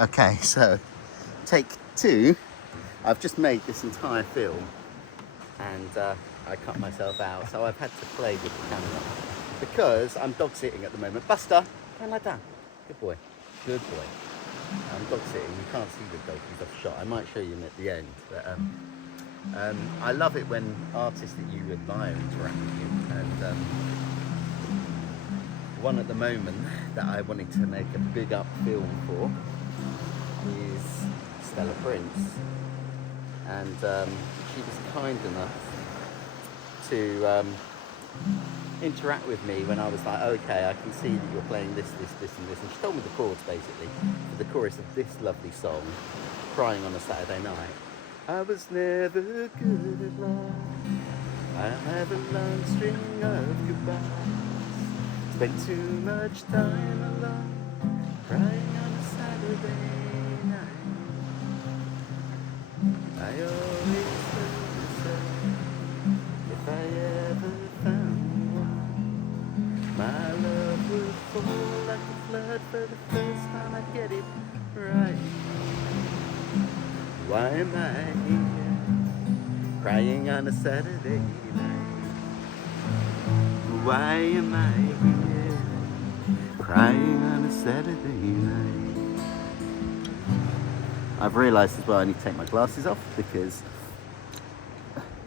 Okay, so take two. I've just made this entire film and I cut myself out, so I've had to play with the camera because I'm dog sitting at the moment. Buster, come lie down. Good boy. Good boy. I'm dog sitting. You can't see the dog because I've shot. I might show you him at the end. But I love it when artists that you admire interact with you. And one at the moment that I wanted to make a big up film for is Stella Prince. And she was kind enough to interact with me when I was like, okay, I can see that you're playing this, and this. And she told me the chords basically, for the chorus of this lovely song, Crying on a Saturday Night. I was never good at love. I had a long string of goodbyes. Spent too much time alone, crying on a Saturday night. I always felt the same. If I ever found one, my love would fall like a flood. For the first time I'd get it right. Why am I here, crying on a Saturday night? Why am I here, crying on a Saturday night? I've realised as well I need to take my glasses off because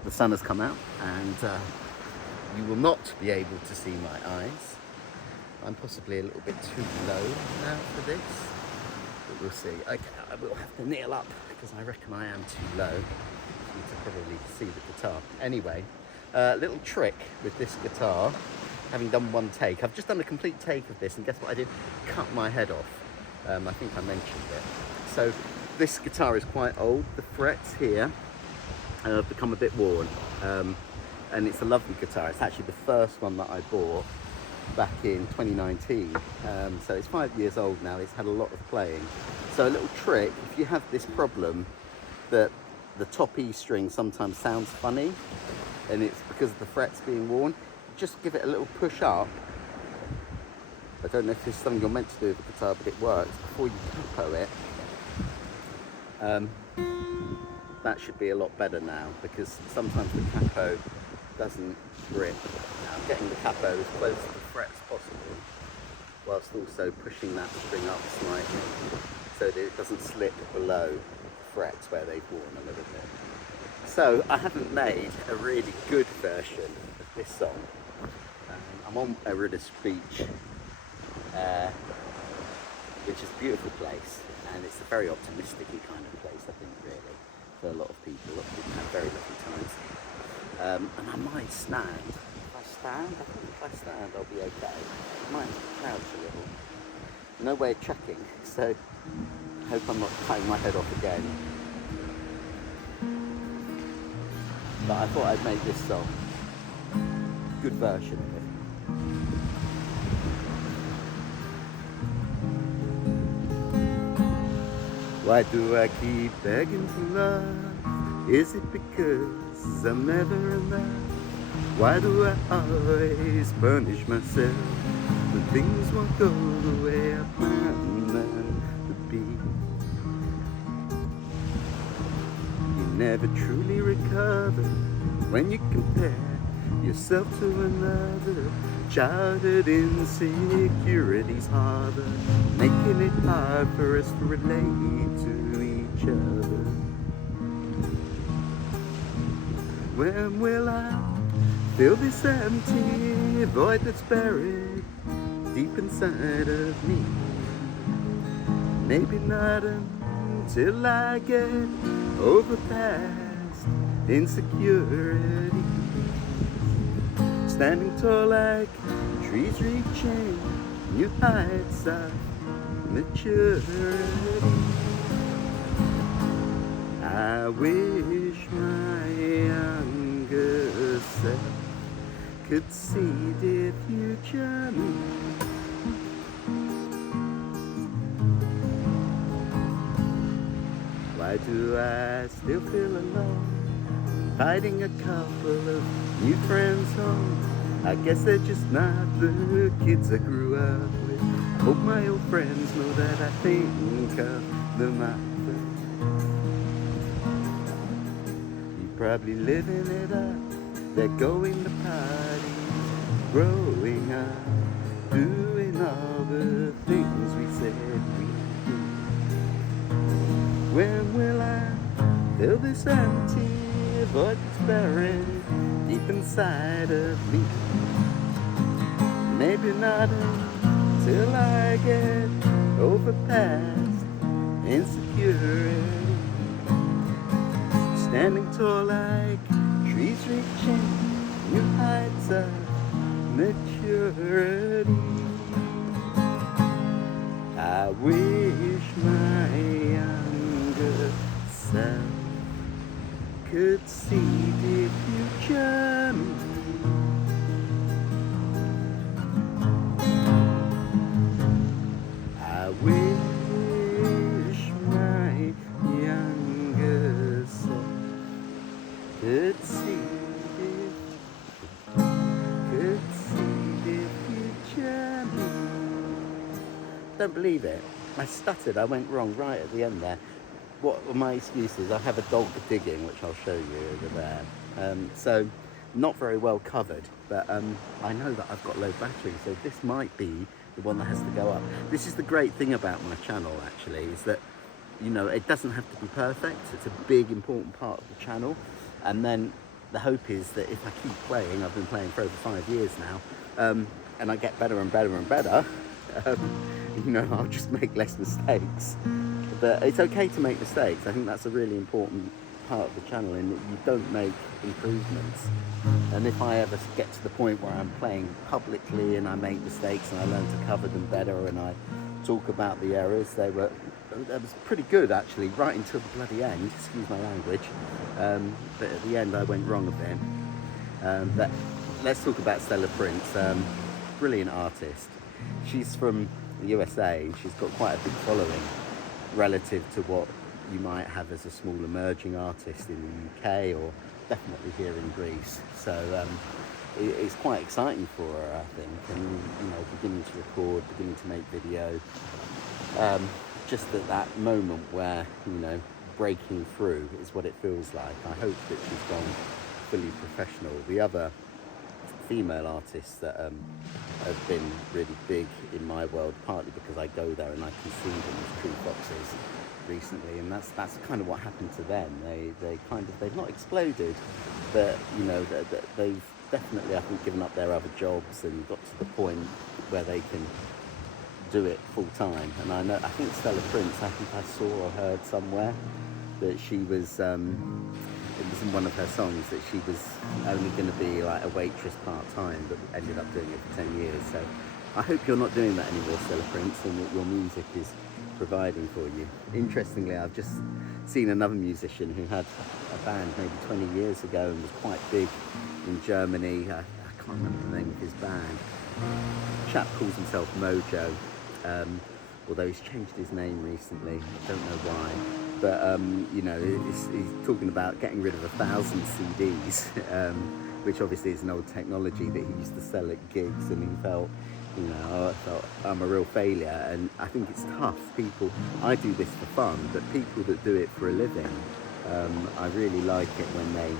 the sun has come out and you will not be able to see my eyes. I'm possibly a little bit too low now for this, but we'll see. Okay, I will have to kneel up because I reckon I am too low for you to probably see the guitar. Anyway, little trick with this guitar, having done one take. I've just done a complete take of this and guess what I did? Cut my head off. I think I mentioned it. So this guitar is quite old. The frets here have become a bit worn. And it's a lovely guitar. It's actually the first one that I bought back in 2019. So it's 5 years old now. It's had a lot of playing. So a little trick, if you have this problem that the top E string sometimes sounds funny and it's because of the frets being worn, just give it a little push up. I don't know if this is something you're meant to do with the guitar, but it works. Before you capo it, that should be a lot better now because sometimes the capo doesn't grip. Now getting the capo as close to the fret as possible whilst also pushing that string up slightly so that it doesn't slip below the frets where they've worn a little bit. So I haven't made a really good version of this song. I'm on Erida's Beach, which is a beautiful place, and it's a very optimistic kind of place, I think, really, for a lot of people. A lot of people have very lovely times. And I might stand. If I stand, I think if I stand, I'll be okay. I might crouch a little. No way of checking, so I hope I'm not cutting my head off again. But I thought I'd make this song good version of it. Why do I keep begging for love? Is it because I'm never enough? Why do I always punish myself when things won't go the way I planned them to be? You never truly recover when you compare yourself to another. Childhood insecurities harbor, making it hard for us to relate to each other. When will I fill this empty void that's buried deep inside of me? Maybe not until I get over past insecurity. Standing tall like trees reaching new heights of maturity. I wish my younger self could see the future me. Why do I still feel alone, fighting a couple of new friends home? I guess they're just not the kids I grew up with. Hope my old friends know that I think of them at first. You're probably living it up. They're going to parties, growing up, doing all the things we said we'd do. When will I fill this empty void that's buried deep inside of me? Maybe not until I get over past insecurity. Standing tall like trees reaching new heights of maturity. I wish my younger self could see the future me. I wish my younger self could see the future me. Don't believe it. I stuttered. I went wrong right at the end there. What were my excuses? I have a dog digging, which I'll show you over there. So not very well covered, but I know that I've got low battery, so this might be the one that has to go up. This is the great thing about my channel, actually, is that, you know, it doesn't have to be perfect. It's a big, important part of the channel. And then the hope is that if I keep playing, I've been playing for over 5 years now, and I get better and better and better, you know, I'll just make less mistakes. But it's okay to make mistakes. I think that's a really important part of the channel, in that you don't make improvements. And if I ever get to the point where I'm playing publicly and I make mistakes and I learn to cover them better and I talk about the errors, that was pretty good actually, right until the bloody end, excuse my language. But at the end I went wrong a bit. But let's talk about Stella Prince. Brilliant artist. She's from the USA. She's got quite a big following relative to what you might have as a small emerging artist in the UK, or definitely here in Greece. So it's quite exciting for her, I think, and, you know, beginning to record, beginning to make video, just at that moment where, you know, breaking through is what it feels like. I hope that she's gone fully professional. The other female artists that have been really big in my world, partly because I go there and I can see them as true foxes recently, and that's kind of what happened to them. They've not exploded, but, you know, they've definitely, I think, given up their other jobs and got to the point where they can do it full time. And I think Stella Prince, I think I saw or heard somewhere that she was, it was in one of her songs, that she was only going to be like a waitress part-time, but ended up doing it for 10 years. So I hope you're not doing that anymore, Stella Prince, and that your music is providing for you. Interestingly, I've just seen another musician who had a band maybe 20 years ago and was quite big in Germany. I can't remember the name of his band. The chap calls himself Mojo, although he's changed his name recently. I don't know why. But, you know, he's talking about getting rid of 1,000 CDs, which obviously is an old technology that he used to sell at gigs, and he felt, you know, I'm a real failure. And I think it's tough. People, I do this for fun, but people that do it for a living, I really like it when they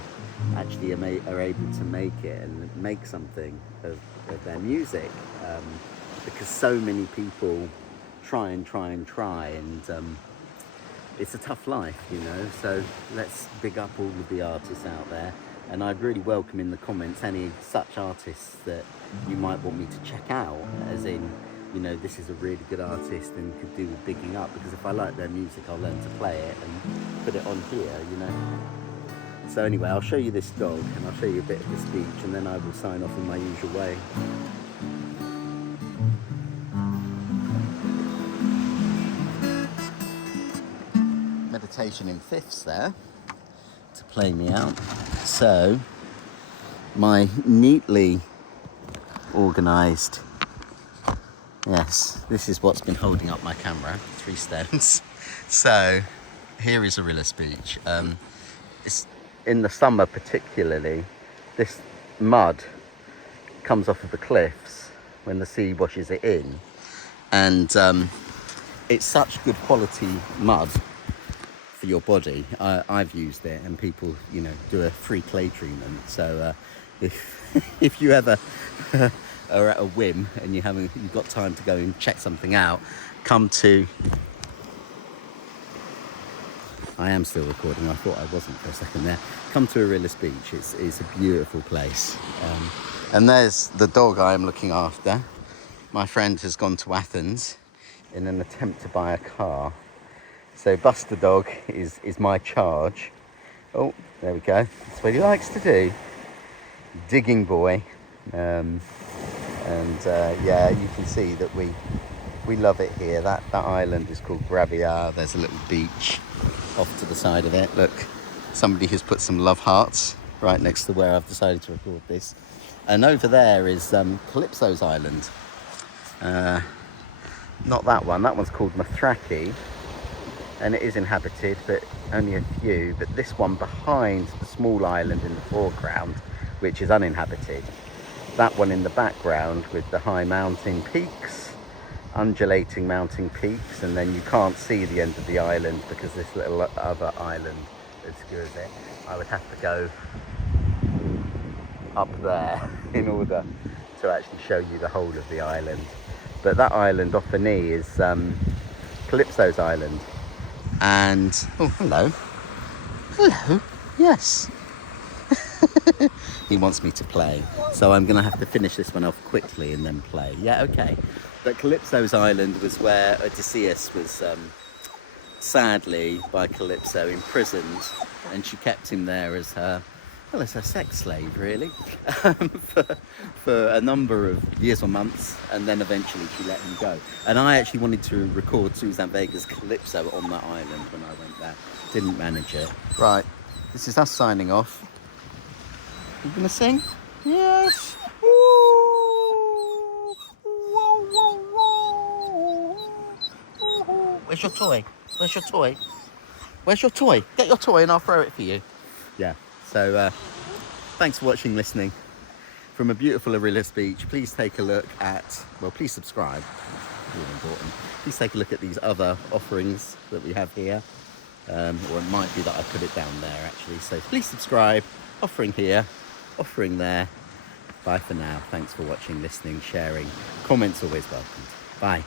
actually are able to make it and make something of their music, because so many people try, and it's a tough life, you know. So let's big up all of the artists out there, and I'd really welcome in the comments any such artists that you might want me to check out, as in, you know, this is a really good artist and could do with bigging up, because if I like their music, I'll learn to play it and put it on here, you know. So anyway, I'll show you this dog and I'll show you a bit of the speech, and then I will sign off in my usual way. Meditation in fifths there to play me out. So my neatly organised, yes, this is what's been holding up my camera, 3 stems. So here is Arilla's speech. It's in the summer particularly, this mud comes off of the cliffs when the sea washes it in, And it's such good quality mud for your body. I've used it, and people, you know, do a free clay treatment. So if you ever are at a whim and you've got time to go and check something out, come to... I am still recording. I thought I wasn't for a second there. Come to Arillis Beach. It's a beautiful place. And there's the dog I am looking after. My friend has gone to Athens in an attempt to buy a car. So Buster Dog is my charge. Oh, there we go. That's what he likes to do. Digging boy. Yeah, you can see that we love it here. That island is called Gravia. There's a little beach off to the side of it. Look, somebody has put some love hearts right next to where I've decided to record this. And over there is Calypso's island. Not that one. That one's called Mathraki, and it is inhabited, but only a few. But this one behind the small island in the foreground, which is uninhabited. That one in the background with the high mountain peaks, undulating mountain peaks, and then you can't see the end of the island because this little other island obscures it. I would have to go up there in order to actually show you the whole of the island. But that island off the knee is Calypso's island. And, oh, hello. Hello, yes. He wants me to play. So I'm going to have to finish this one off quickly and then play. Yeah, okay. But Calypso's island was where Odysseus was sadly by Calypso imprisoned, and she kept him there as her, well, as her sex slave, really, for a number of years or months, and then eventually she let him go. And I actually wanted to record Suzanne Vega's Calypso on that island when I went there. Didn't manage it. Right, this is us signing off. You gonna sing? Yes. Where's your toy? Where's your toy? Where's your toy? Get your toy and I'll throw it for you. Yeah. So thanks for watching, listening. From a beautiful Arillis Beach, please take a look at, well, please subscribe. Really important. Please take a look at these other offerings that we have here. Or it might be that I put it down there actually. So please subscribe. Offering here, offering there. Bye for now. Thanks for watching, listening, sharing. Comments always welcomed. Bye.